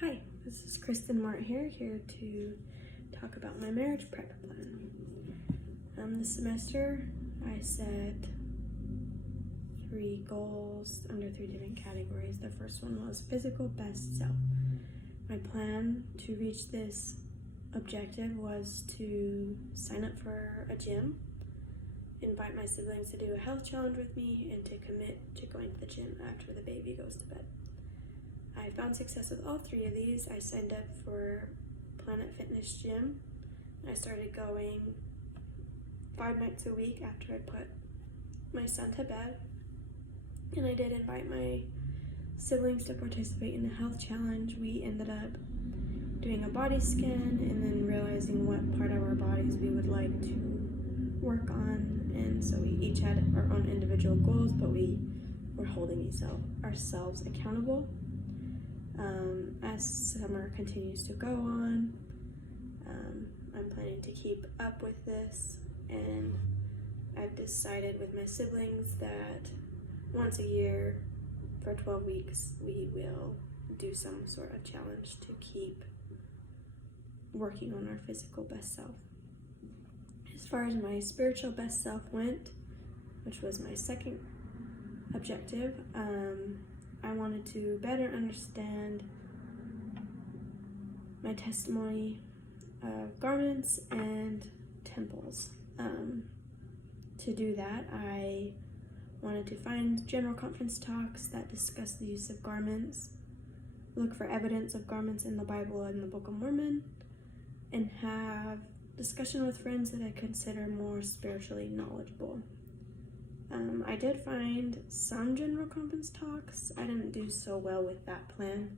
Hi, this is Kristen Mart here to talk about my marriage prep plan. This semester I set 3 goals under 3 different categories. The first one was physical best self. My plan to reach this objective was to sign up for a gym, invite my siblings to do a health challenge with me, and to commit to going to the gym after the baby goes to bed. I found success with all 3 of these. I signed up for Planet Fitness Gym. I started going 5 nights a week after I put my son to bed. And I did invite my siblings to participate in the health challenge. We ended up doing a body scan and then realizing what part of our bodies we would like to work on. And so we each had our own individual goals, but we were holding ourselves accountable. As summer continues to go on, I'm planning to keep up with this, and I've decided with my siblings that once a year for 12 weeks we will do some sort of challenge to keep working on our physical best self. As far as my spiritual best self went, which was my second objective, I wanted to better understand my testimony of garments and temples. To do that, I wanted to find general conference talks that discuss the use of garments, look for evidence of garments in the Bible and the Book of Mormon, and have discussion with friends that I consider more spiritually knowledgeable. I did find some general conference talks. I didn't do so well with that plan,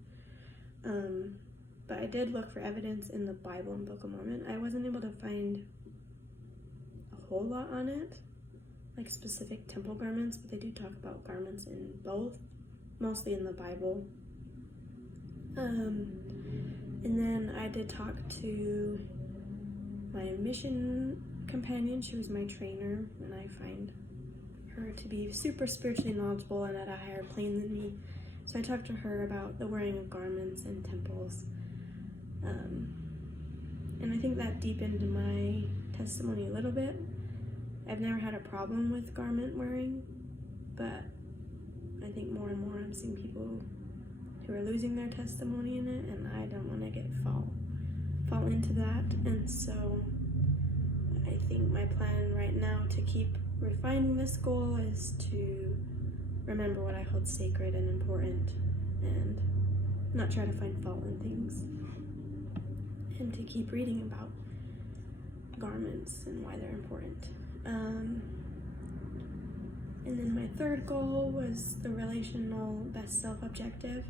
but I did look for evidence in the Bible and Book of Mormon. I wasn't able to find a whole lot on it, like specific temple garments, but they do talk about garments in both, mostly in the Bible. And then I did talk to my mission companion. She was my trainer, and I find her to be super spiritually knowledgeable and at a higher plane than me. So I talked to her about the wearing of garments and temples. And I think that deepened my testimony a little bit. I've never had a problem with garment wearing, but I think more and more I'm seeing people who are losing their testimony in it, and I don't want to fall into that. And so I think my plan right now to keep refining this goal is to remember what I hold sacred and important and not try to find fault in things, and to keep reading about garments and why they're important. And then my third goal was the relational best self objective.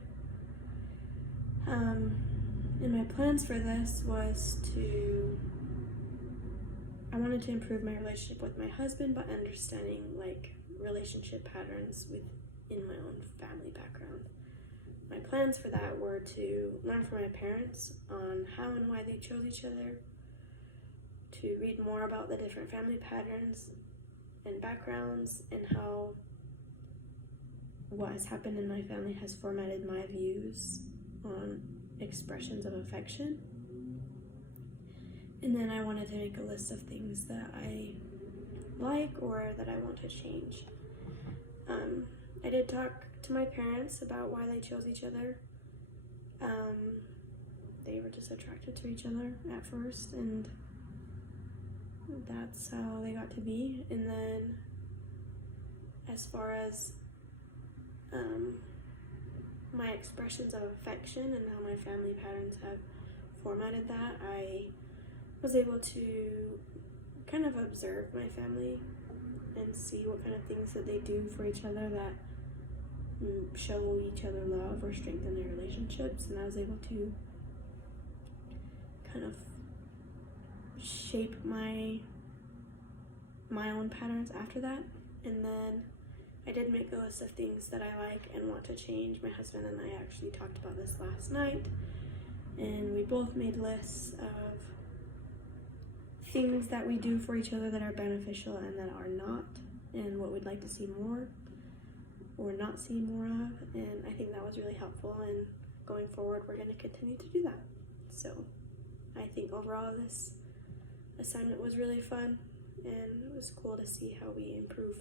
And my plans for this was I wanted to improve my relationship with my husband by understanding relationship patterns within my own family background. My plans for that were to learn from my parents on how and why they chose each other, to read more about the different family patterns and backgrounds, and how what has happened in my family has formatted my views on expressions of affection. And then I wanted to make a list of things that I like or that I want to change. I did talk to my parents about why they chose each other. They were just attracted to each other at first, and that's how they got to be. And then as far as my expressions of affection and how my family patterns have formatted that, I was able to kind of observe my family and see what kind of things that they do for each other that show each other love or strengthen their relationships, and I was able to kind of shape my own patterns after that. And then I did make a list of things that I like and want to change. My husband and I actually talked about this last night, and we both made lists of things that we do for each other that are beneficial and that are not, and what we'd like to see more or not see more of. And I think that was really helpful in going forward, we're going to continue to do that. So I think overall this assignment was really fun, and it was cool to see how we improve